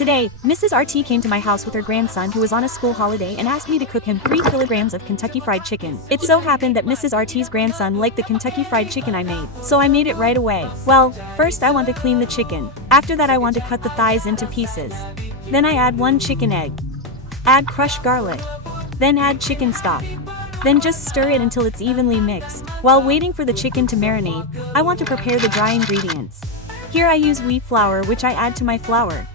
Today, Mrs. RT came to my house with her grandson who was on a school holiday and asked me to cook him 3 kilograms of Kentucky Fried Chicken. It so happened that Mrs. RT's grandson liked the Kentucky Fried Chicken I made, so I made it right away. Well, first I want to clean the chicken. After that I want to cut the thighs into pieces. Then I add 1 chicken egg. Add crushed garlic. Then add chicken stock. Then just stir it until it's evenly mixed. While waiting for the chicken to marinate, I want to prepare the dry ingredients. Here I use wheat flour which I add to my flour.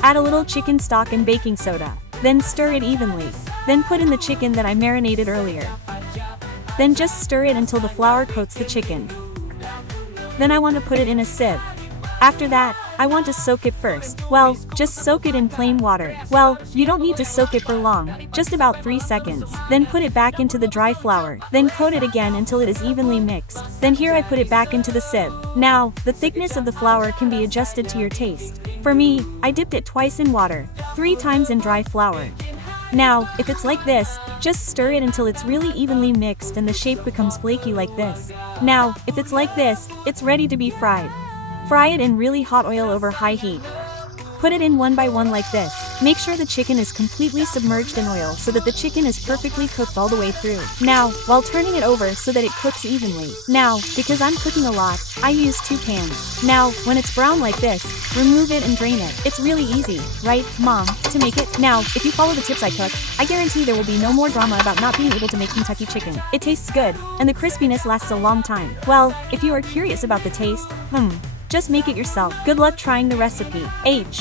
Add a little chicken stock and baking soda. Then stir it evenly. Then put in the chicken that I marinated earlier. Then just stir it until the flour coats the chicken. Then I want to put it in a sieve. After that, I want to soak it first. Well, just soak it in plain water. Well, you don't need to soak it for long, just about 3 seconds. Then put it back into the dry flour. Then coat it again until it is evenly mixed. Then here I put it back into the sieve. Now, the thickness of the flour can be adjusted to your taste. For me, I dipped it twice in water, 3 times in dry flour. Now, if it's like this, just stir it until it's really evenly mixed and the shape becomes flaky like this. Now, if it's like this, it's ready to be fried. Fry it in really hot oil over high heat. Put it in one by one like this. Make sure the chicken is completely submerged in oil so that the chicken is perfectly cooked all the way through. Now, while turning it over so that it cooks evenly. Now, because I'm cooking a lot, I use 2 pans. Now, when it's brown like this, remove it and drain it. It's really easy, right, Mom, to make it? Now, if you follow the tips I took, I guarantee there will be no more drama about not being able to make Kentucky chicken. It tastes good, and the crispiness lasts a long time. Well, if you are curious about the taste, just make it yourself. Good luck trying the recipe. H.